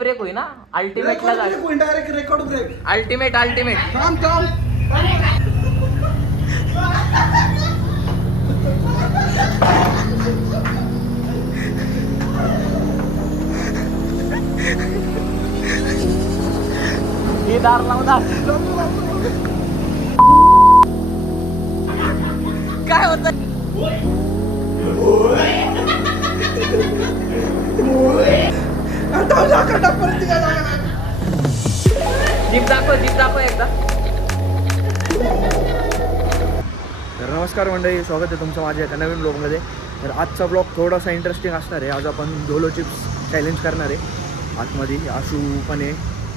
Break होई ना अल्टिमेटला direct record break. Ultimate थांब थांब. हे दार लावणार काय होत जीप दाखव एकदा. तर नमस्कार मंडळी, स्वागत आहे तुमचं माझ्या एका नवीन ब्लॉगमध्ये. तर आजचा ब्लॉग थोडासा इंटरेस्टिंग असणार आहे. आज आपण झोलो चिप्स चॅलेंज करणार आहे. आतमध्ये आशू पण आहे,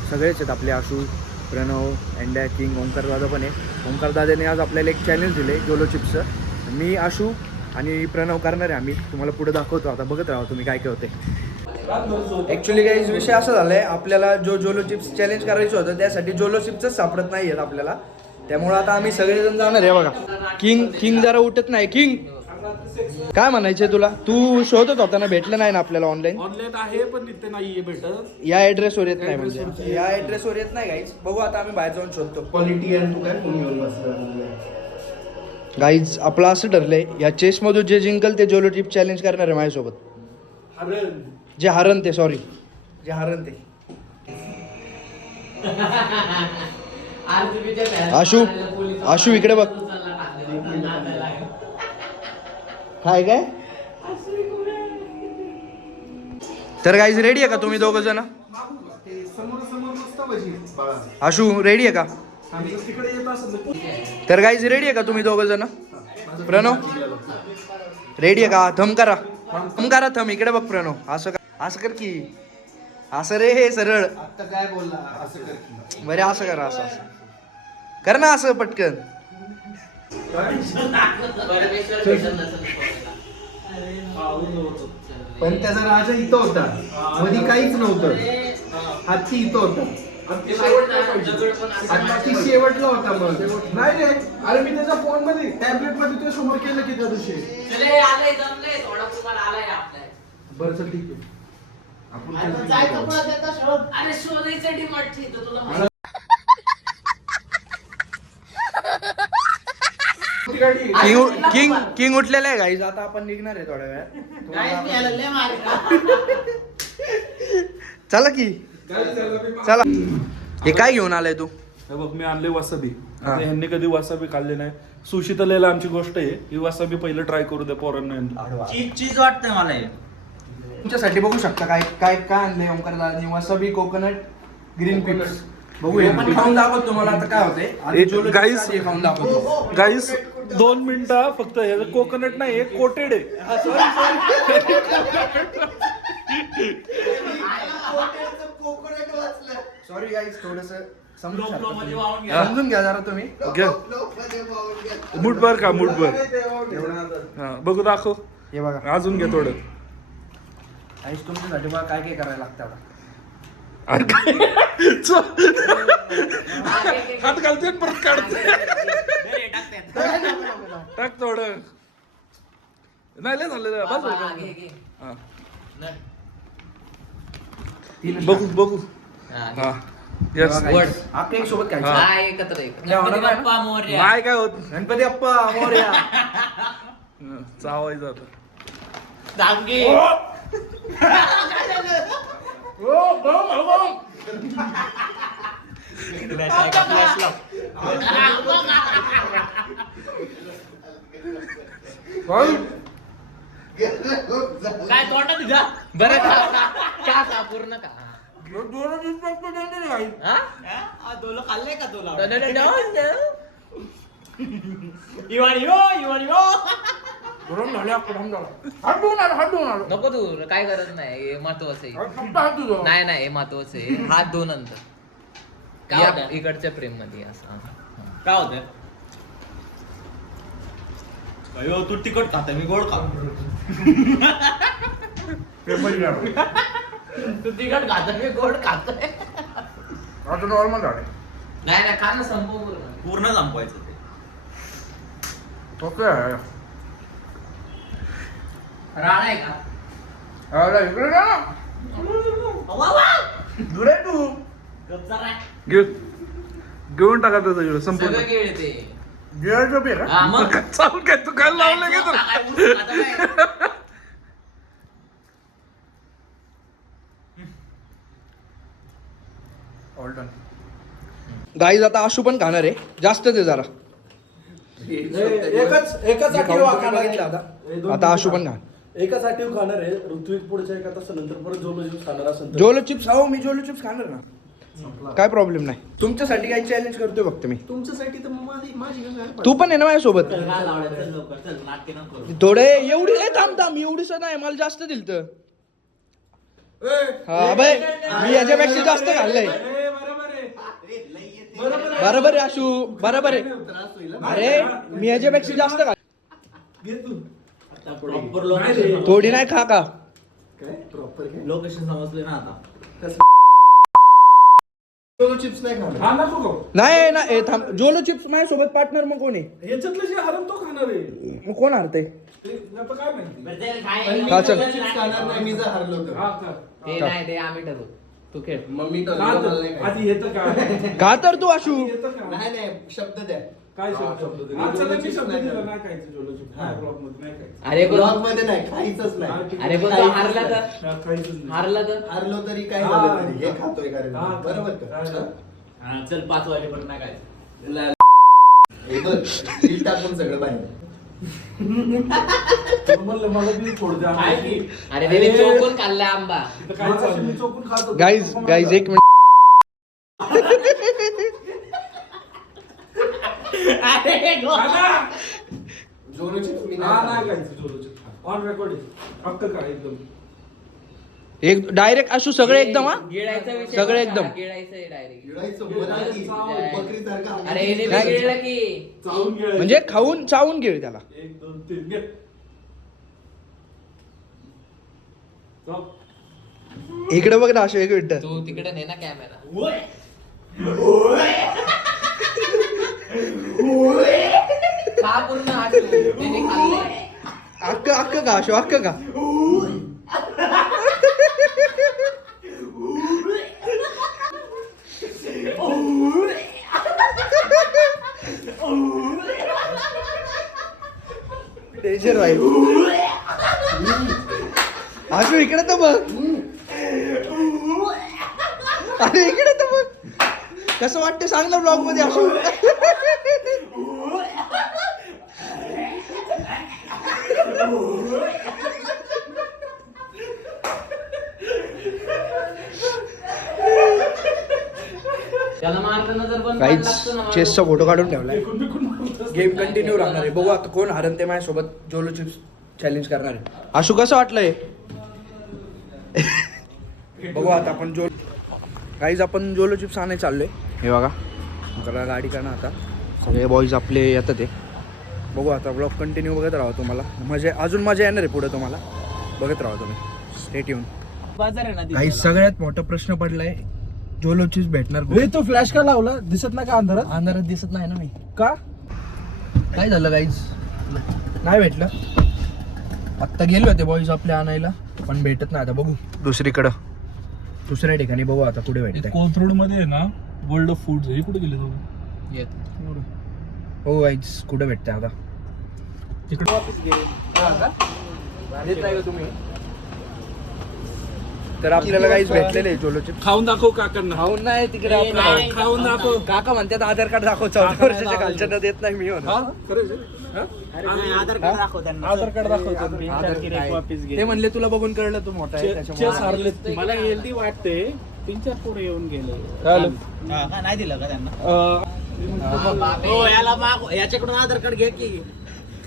सगळेच आहेत आपले. आशू, प्रणव, अँड्या, किंग, ओंकारदादा पण आहे. ओंकारदादाने आज आपल्याला एक चॅलेंज दिले झोलो चिप्सचं. मी, आशू आणि प्रणव करणार आहे. आम्ही तुम्हाला पुढे दाखवतो. आता बघत राहा तुम्ही काय काय होते. ॲक्च्युली काही विषय असा झाला आहे, आपल्याला जो झोलो चिप्स चॅलेंज करायचं होतं त्यासाठी झोलो चिप्सच सापडत नाही आहेत आपल्याला. त्यामुळं आता आम्ही सगळेजण जाणार आहे. बघा किंग जरा उठत नाही. किंग काय म्हणायचंय तुला? तू शोधत होता ना, भेटलं नाही ना आपल्याला ऑनलाईन आहे पण इथे नाहीये भेटत. या ॲड्रेसवर येत नाही, म्हणजे या ॲड्रेसवर येत नाही गाईज. बघू आता आम्ही बाहेर जाऊन शोधतो. क्वालिटी आणि तू काय फोन घेऊन बसला. गाईज आपलं असं ठरलंय, या चेसमधून जे जिंकल ते झोलो चिप्स चॅलेंज करणार आहे माझ्यासोबत. जे हरण ते आशू इकडे बघ. काय तर गाईज रेडी आहे का तुम्ही दोघं जण? आशू रेडी आहे का? तर गाईज रेडी आहे का तुम्ही दोघं जण? प्रणव रेडी आहे का? थम करा थम. इकडे बघ प्रणव. असं कर की. असं रे, हे सरळ. आता काय बोलला? असं कर की. बरे असं करा. असं कर ना, असं पटकन. पण त्याचा राजा इथं होता, मध्ये काहीच नव्हतं. हत्ती इथं होता. आता ती शेवटला होता. मग नाही रे, अरे मी त्याच्या फोन मध्ये टॅबलेट मध्ये ते समोर केलं की त्या दिवशी. बरं चल ठीक आहे. किंग उठलेला आहे गाईज. आता आपण निघणार आहे थोड्या वेळात. चला की चला. हे काय घेऊन आलाय तू? हे बघ, मी आणले वसाबी. ह्यांनी कधी वसाबी खाल्ले नाही. सुशी तलेला आमची गोष्ट आहे. ही वसाबी पहिलं ट्राय करू दे पोरांना. चीज वाटतंय मला हे. तुमच्यासाठी बघू शकता काय आणले ओंकारदादांनी. Wasabi, coconut, green pips. बघू हे पण खाऊन दाखवतो तुम्हाला आता काय होते. गाईस खाऊन दाखवतो. गाईस 2 मिनिटं फक्त. हे कोकोनट नाही, हे कोटेड आहे. सॉरी गाईस, थोडस समजून घ्या जरा तुम्ही. मुठभर का? मुठभर. हा बघू, दाखव. हे बघा, अजून घे थोडं. गाईस तुमच्यासाठी बघा काय काय करायला लागतं आता. अरे काय? हात घालते परत काढते. टाक थोडं. नाही लय झालं. बघू. हा यस. आपल्या एक सोबत खायचं. नाही काय होत. गणपती अप्पा मोरया. चावायचं आता. काय तोंडात तुझा? बरं का पूर्ण का? खाल्ले का तुला? नको तू, काय गरज नाही. हे महत्वाचं आहे. नाही हे महत्वाचं आहे. हात धुवून नंतर इकडच्या प्रेम मध्ये असं काय होत. तू तिखट खाता, मी गोड खातो. तू तिखट खाता, मी गोड खातोय. आता नॉर्मल झाले. नाही खाणं संपव. पूर्ण संपवायचं ते. ओके. राणा आहे का? इकडे ना. घेऊन टाका त्याचं संपूर्ण सगळं केळ ते गिळायचं बी आहे का? हा, मग चालू काय तू काय लावलं का तर काय उठ, आता काय? गाईज आता आशू पण खाणार आहे जास्त दे जरा एकच आठवडा खाणार आहे आता. आता आशू पण खा एकच आठवडा खाणार आहे. ऋत्विक पुढच्या एका तासानंतर परत झोलो ज्यूस खाणार असेल तर. जोलो चिप्स हो मी जोलो चिप्स खाणार ना काय प्रॉब्लेम नाही तुमच्यासाठी काही चॅलेंज करतोय फक्त मी तुमच्यासाठी तर मग माझी गंगा आहे. तू पण आहे ना माझ्यासोबत थोडे एवढी थांब एवढीच नाही मला जास्त दिल तर हा बाय मी याच्यापेक्षा जास्त खाल्लंय बरोबर आहे आशू बरोबर आहे अरे मी याच्यापेक्षा जास्त खाल्लं थोडी नाही खा का काय प्रॉपर लोकेशन समजले ना आता जोलो चिप्स नाही खाणार. हा नको खाऊ. नाही ना ए थांब जोलो चिप्स माझ्यासोबत पार्टनर मग कोण आहे याच्यातलं जे हरम तो खाणार आहे मग कोण हारतंय ते आता काय माहिती पण मी हा, चल. जोलो चिप्स खाणार नाही मी जर हरलो तर. हा का ते नाही ते आम्ही ठरवू तू खेळ मम्मी का ठरवलं, मला तर? नाही आधी येतं का का तर तू आशू येतं का नाही नाही शब्द द्या. काय शब्द दिला. हा, चला, जोलो मी चिप्स शब्द नाही दिला, खाणार. नाही खायचं जोलो चिप्स. हा. हा, ब्लॉग मध्ये नाही खायचं. अरे ब्लॉग मध्ये नाही खायचंच हा, नाही. ठीक अरे आहे. पण तो हारला तर हा, खायचंच नाही. हारला तर हरलो तरी काय हा. झालं तरी हे खातोय कारण हा, बरोबर का हा. हा, चल 5 वाजेपर्यंत नाही काय हे बघ बिल टाकून सगळं बाहेर. तर म्हणलं मला बी थोडं द्या. काय की? अरे त्याने चोकून खाल्ला आंबा इथं काय मगाशी चालू मी आहे? चोकून खात होतो. गाईज एक मिनिट खाना! जोलो चिप्स मी हा, नाही नाही खाणार. खायचं जोलो चिप्स. ऑन रेकॉर्ड आहे. अक्कल काय एकदम एक डायरेक्ट आशू सगळे एकदम हा गिळायचा विषय सगळे नव्हता, एकदम. गिळायचं आहे डायरेक्ट गिळायचं बनाकी, बकरीसारखं अरे हे नाही. गिळलं की चावून गिळायचं. म्हणजे खाऊन चावून घेऊ त्याला 1 2 3 घे. चाव. इकडे बघ ना आशू एक मिनिट तू तिकडे ने ना कॅमेरा खा पूर्ण आठवू त्याने खाल्लंय अक्क का आशू अक्क का टेन्शन भाई आशू इकडे तर बघ अरे इकडे तर बघ कसं वाटतं सांग ना ब्लॉग मध्ये आशू त्याला मारताना जर पण काहीच लागतं ना चेसचा फोटो काढून ठेवलाय फेकून फेकून मारतोस. गेम कंटिन्यू राहणार आहे बघू आता कोण हरण ते माझ्यासोबत जोलो चिप्स चॅलेंज करणार आहे आशू कसं वाटलंय बघू आता आपण काहीच आपण जोलो चिप्स आणायला चाललोय हे बघा जरा गाडी करणं आता सगळे बॉईज आपले येतात ते बघू आता ब्लॉग कंटिन्यू बघत राहा तुम्हाला अजून मजा येणार आहे पुढे तुम्हाला बघत राहा तुम्ही स्टेट येऊन बाजार आहे ना काही सगळ्यात मोठा प्रश्न पडलाय जोलो चिप्स भेटणार कुठे? तू फ्लॅश का लावला दिसत नाही का अंधारात अंधारात दिसत नाही ना मी का काय झालं गाईज नाही भेटलं आत्ता गेले होते बॉईज आपल्या आणायला पण भेटत नाही आता बघू दुसऱ्या ठिकाणी बघू आता कुठे भेटत कोथरूड मध्ये आहे ना वर्ल्ड ऑफ फूड हे कुठे गेले तुम्ही येत. हो गाईज कुठे भेटते आता तुम्ही तर आपल्याला काहीच भेटलेले आहे जोलो चिप्स खाऊन दाखव काकांना खाऊन नाही तिकडे आपलं खाऊन दाखव काका म्हणतात आधार कार्ड दाखव 14 वर्षाच्या खालच्या देत नाही मी म्हणून. हा करायचं आधार कार्ड दाखव त्यांना आधार कार्ड दाखवतो आधार काय? ते म्हणले तुला बघून कळलं तू मोठा आहे चेस त्याच्यामुळे हारलेत ते. मला हेल्दी वाटते 3-4 पुढे येऊन गेले नाही दिलं का त्यांना हो याला माग याच्याकडून आधार कार्ड घ्या की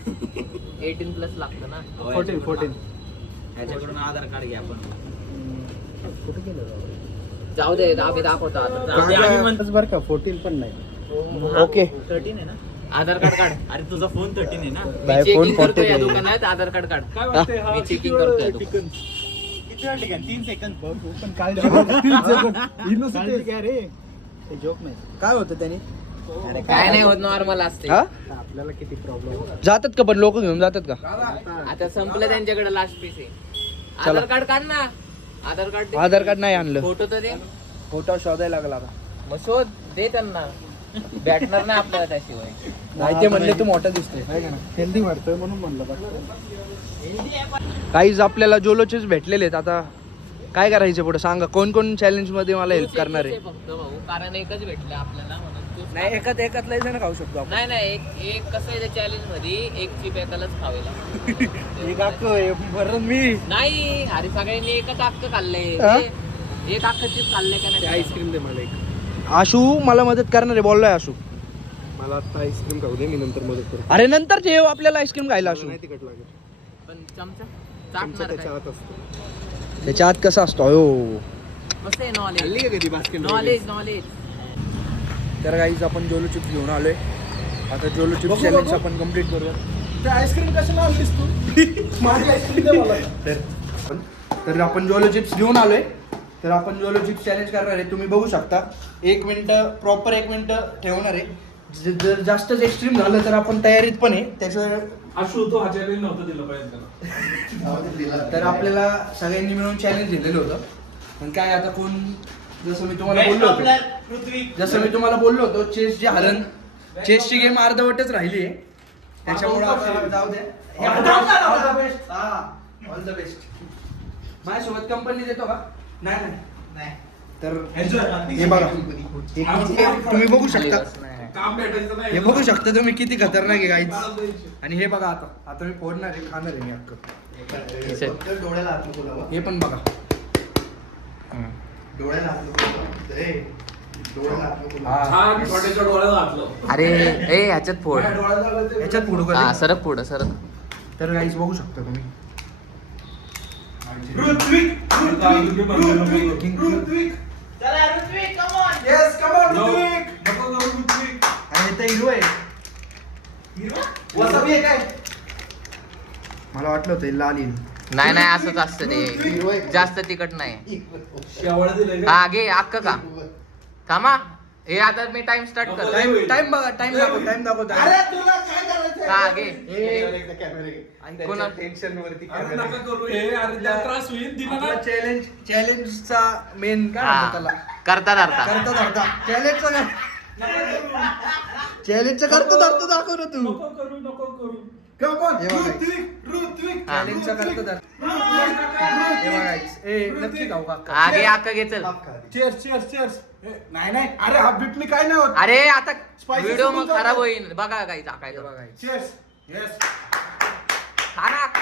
18+ लागतं ना 14 याच्याकडून आधार कार्ड घ्या आपण जाऊ दे आम्ही दाखवतो आता आम्ही म्हणतो बरं का 14 पण नाही ओके 13 आहे ना आधार कार्ड काढ अरे तुझा फोन 13 आहे ना बाय मी फोन चेकिंग करतोय या 14 दुकानात आधार कार्ड काढ काय वाटतंय हा मी checking किती करतोय वेळ तो. टिकन? किती वेळ ठिकाण 3 सेकंद पण काळजी घ्या रे हे जोक नाही काय होतं त्याने काय नाही होत नॉर्मल असते हा आपल्याला किती प्रॉब्लेम जातात का पण लोक घेऊन जातात का आता संपलं त्यांच्याकडे लास्ट पीस आहे चला. आधार कार्ड काढ ना आधार कार्ड आधार कार्ड नाही आणलं फोटो तर दे फोटो शोधायला लागला आता मग शोध दे त्यांना, भेटणार नाही आपल्याला त्याशिवाय. नाही ते म्हणले तू मोठा दिसतोय हेल्दी वाटतोय म्हणून म्हणलं काहीच आपल्याला जोलोचेच भेटलेले आहेत. आता काय करायचं पुढे सांगा, कोण कोण चॅलेंज मध्ये मला हेल्प करणार आहे? फक्त भाऊ, कारण एकच भेटले आपल्याला म्हणून तूच नाही एकात एकात लय जण खाऊ शकतो आपण. नाही नाही, एक कसं आहे चॅलेंज मध्ये एक चिप एकालाच खावेला. एक अख्खं बरं मी नाही अरे सगळ्यांनी एकच अख्ख खाल्ले. हा? एक अख्ख चिप खाल्ले का नाही? आईस्क्रीम दे मला एक. आशू मला मदत करणार आहे बोललोय आशू. मला आता आईस्क्रीम खाऊ दे, मी नंतर मदत करतो. अरे नंतर ठेव आपल्याला आईस्क्रीम खायला आशू. नाही तिखट लागेल. पण चमचा तुमचं चाटणार त्याच्या काय? आत असतं. त्याच्या आत कसा असतो हो. कसं आहे खाल्ली नॉलेज का कधी बास्केट नॉलेज. तर गाईज आपण जोलो चिप्स घेऊन आलोय. आता जोलो चिप्स बघू, चॅलेंज बघू. आपण कम्प्लीट करूया. ते आईस्क्रीम कशाला आणलीस तू? माझी आईस्क्रीम दे मला. तर आपण जोलो चिप्स घेऊन आलोय. तर आपण जोलो चिप्स चॅलेंज करणार आहे. तुम्ही बघू शकता 1 मिनिट प्रॉपर 1 मिनिट ठेवणार आहे. जर जास्तच एक्स्ट्रीम झालं तर आपण तयारीत पण आहे त्याचं. आशू तो हा चॅलेंज नव्हतं दिलं पाहिजे त्याला. तर आपल्याला सगळ्यांनी मिळून चॅलेंज दिलेलं होतं. पण काय आता कोण, जसं मी तुम्हाला बोललो होतो चेसची हरण, चेसची गेम अर्धवटच राहिली आहे. त्याच्यामुळे आता जाऊ द्या. All the best. माझ्यासोबत कंपनी देतो का? नाही. तर हे बघा, तुम्ही बघू शकता, काम भेटायचं नाही. हे बघू शकता तुम्ही किती खतरनाक आहे गाईज. आणि हे बघा, आता मी फोडणार आहे, खाणार आहे मी अख्खं. डोळ्याला हात नको लावा. हे पण बघा. डोळ्याला हात नको लावा. ए, डोळ्याला हात नको लावा. छान छोट्याच्या डोळ्यात घातलं. अरे ए ह्याच्यात फोड. माझ्या डोळ्यात लागलं ते- याच्यात फोडू हा का? सरक पुढं सरक. तर गाईज बघू शकता तुम्ही. Ritwik. Yes, come on, Ritwik. नको करू ऋत्विक. आणि ते हिरो आहे. वसाबी आहे काय? मला वाटलं होतं लाल येईल. नाही असंच असतं ते, जास्त तिखट नाही. शेवाळ दिलंय का? हा घे अक्क का थांबा. हे आता मी टाइम स्टार्ट कर. टाइम बघा, टाइम दाखव. अरे तुला काय करायचंय? हा घे. कॅमेरा कोणा- टेन्शन वरती अरे कॅमेरा. नका करू हे. अरे त्याला त्रास होईल. दिला ना. चॅलेंजचा मेन काय हा म्हणतात त्याला? करता धरता चॅलेंजचा करतो दाखव ना तू. नको करू. Come on, हे बघा. ऋत्विक. हा. चॅलेंजचा करतो हे बघायचं. ए नक्की खाऊ का? हा घे अक्क घे चल. Cheers. नाही अरे हा बीप मी काय नाही होत. अरे आता Spices व्हिडिओ तुम्ही मग खराब जाता. होईल. बघा काही टाकायचं. बघायचं. Cheers. Yes. खा ना अक्क.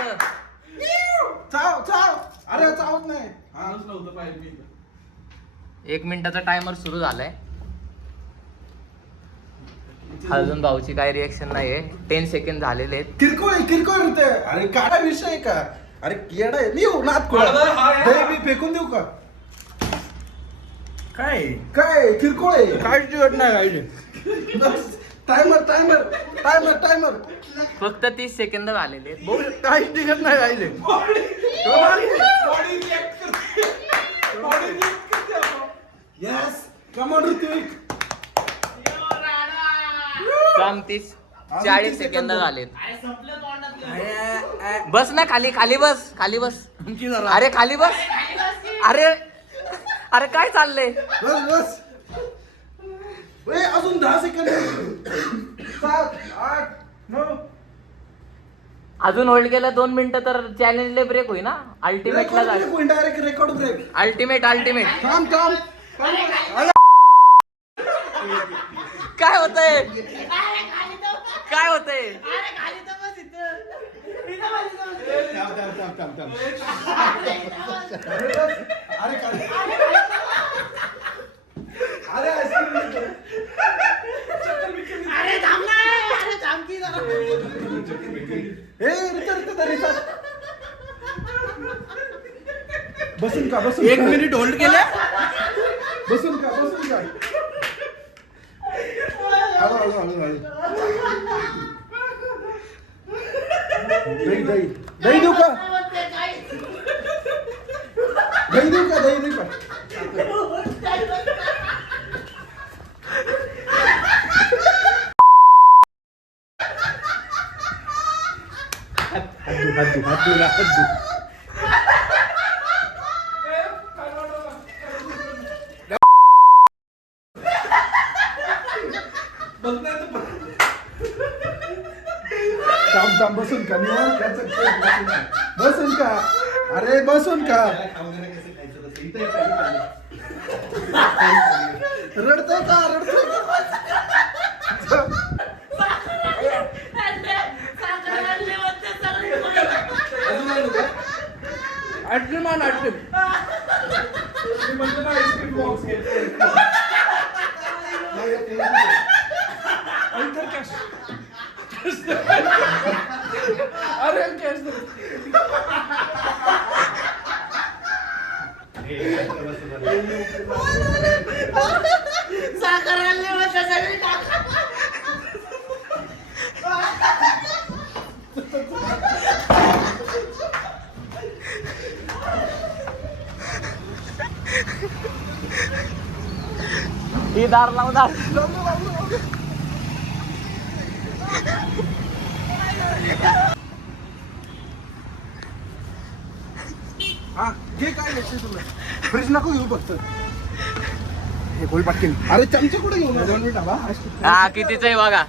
चाव. अरे चावत नाही. हा. आणूच नव्हतं पाहिजे मी इथं. 1 मिनिटाचा टायमर सुरू झालाय. अजून भाऊची काय रिएक्शन नाहीये. 10 सेकंड झालेले आहेत. किरकोळ होते. अरे काय विषय आहे का? अरे येडा आहे. मी येऊ नात खोळा. अरे, हा, या. दही मी फेकून देऊ का? काय किरकोळ आहे. काय तिकट नाही गाईले. टायमर. फक्त 30 सेकंद झालेले आहेत. बघू काही तिकट नाही गाईले. Yes. Come on, Ritwik. काम 40 सेकंद झालेत. बस ना खाली बस. अरे खाली बस. अरे काय चाललंय? बस. अजून 10 सेकंद. 7, 8, 9. अजून होल्ड केलं 2 मिनिटं तर चॅलेंजले ब्रेक होईल ना. अल्टिमेटला डायरेक्ट रेकॉर्ड ब्रेक. अल्टिमेट थांब. काय होतंय? अरे काय? अरे आईस्क्रीम देतो. रिचा. बसून का? 1 मिनिट होल्ड केले. बसून का? हळू. दही देऊ का? हात दे. बघ ना आता थांब बसून का निवांत त्याचं खेळ, बसून का अरे बसून का रडतोय का आईस्क्रीम आण आईस्क्रीम. मी म्हणतो ना आईस्क्रीम बॉक्स घे. इतर कॅश अरे कॅश ही दार लाव दार. हा घे काय घ्यायचं तुला फ्रीज नको घेऊ फक्त हे बोल पाटकीन. अरे चमचे कुठे घेऊन 2 मिनिट हवा हा कितीच आहे बघा.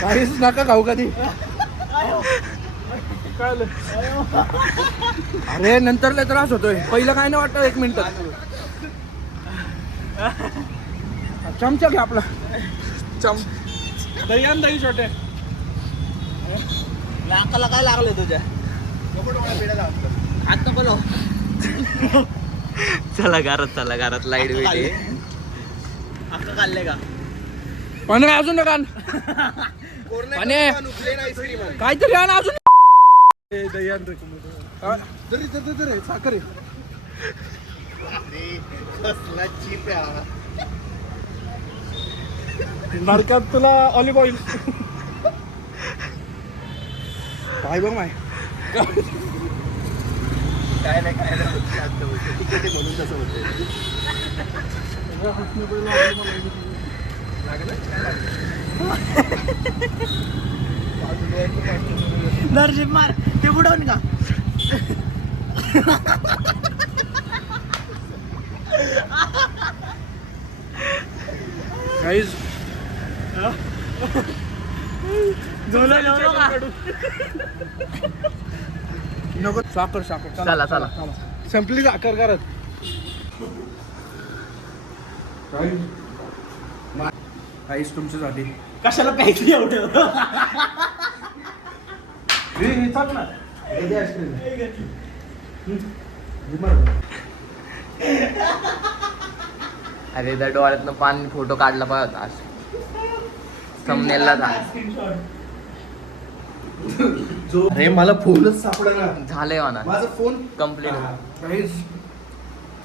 काहीच नका खाऊ कधी. अरे नंतर लय त्रास होतोय, पहिलं काय नाही वाटत 1 मिनिटात. चमचा घे आपला. दही आण दही छोटे. नाकाला काय लागलं तुझ्या? हात नको लावू. चला घरात लाईट भेटे. अक्का खाल्ले का? पण अजून नका आण. आणि काहीतरी आण अजून. दही आण रे तरी साखर आहे. कसला चीप आहे. नारकात तुला ऑलिव्ह ऑइल. काय बघ माय. काय नाही म्हणून तसं होतं. नरजिब मार ते बुडवून का? गाईज नको. साखर चला संपली साखर करत गाईज तुमच्यासाठी. कशाला प्यायची एवढं? हे चाल ना अरे त्या डोळ्यातनं पाणी फोटो काढला पाहिजे होता. थंबनेलला अरे मला फोनच सापडा झालंय म्हणा. माझा फोन कम्प्लीट. गाईज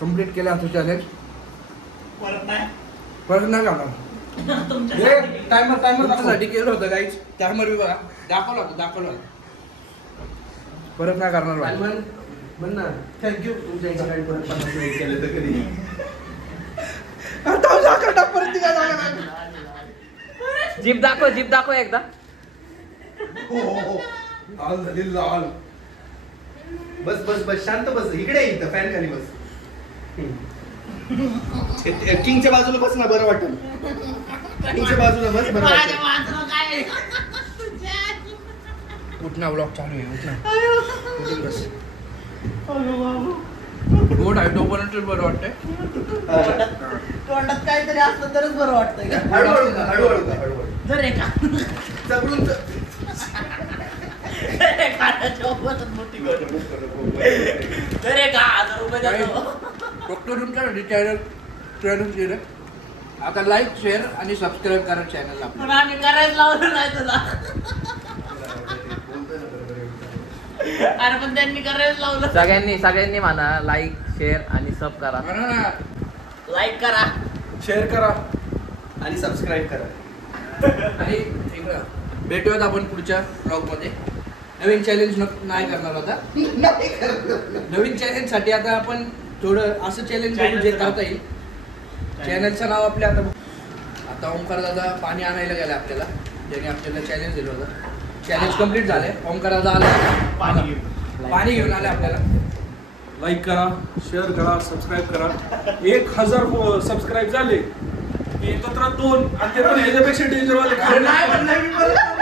कम्प्लीट केलं आता चॅलेंज. परत नाही करणार. टायमर तुमच्यासाठी केलं होतं गाईज. टायमर बी बघा दाखवलं होतं. परत नाही करणार बाई. म्हण ना थँक्यू तुमच्या इथे काही परत 50 मिनिट केले तर कधी जीप दाखव एकदा. हो लाल झाली लाल. बस शांत बस. इकडे इथं फॅन खाली बस. किंगच्या बाजूला बस ना बरं वाटेल. किंगच्या बाजूला बस बरं वाटेल. उठना ब्लॉग चालू आहे. उठना बस. गोड आहे तोपर्यंत बरं वाटतंय. तोंडात काहीतरी असलं तरच बरं वाटतंय का? हळूहळू जर एका चपळून मोठी गोष्ट. जर एका 1000 रुपये देतो. फक्त तुमच्यासाठी चॅनल केलं. आता लाईक शेअर आणि सबस्क्राईब करा चॅनलला. पण आम्ही करायला लावलं नाही तुला. अरे पण त्यांनी करायला लावलं. सगळ्यांनी म्हणा लाईक शेअर आणि सब करा. लाईक करा, शेअर करा आणि सबस्क्राईब करा. आणि इकडं भेटूयात आपण पुढच्या ब्लॉगमध्ये. नवीन चॅलेंज नाही करणार आता. नवीन चॅलेंजसाठी आता आपण थोडं असं चॅलेंज करू जे करता येईल. चॅनलचं नाव आपल्या आता ओमकार दादा पाणी आणायला गेला आपल्याला, ज्याने आपल्याला चॅलेंज दिलं होतं. चॅलेंज कम्प्लीट झाले. ओमकाराचा आला पाणी घेऊन आले आपल्याला. लाईक करा, शेअर करा, सबस्क्राईब करा. 1000 सबस्क्राईब झाले की एकत्र 2 आणि ते पण ह्याच्यापेक्षा डेंजरवाले नाही म्हणलं मी परत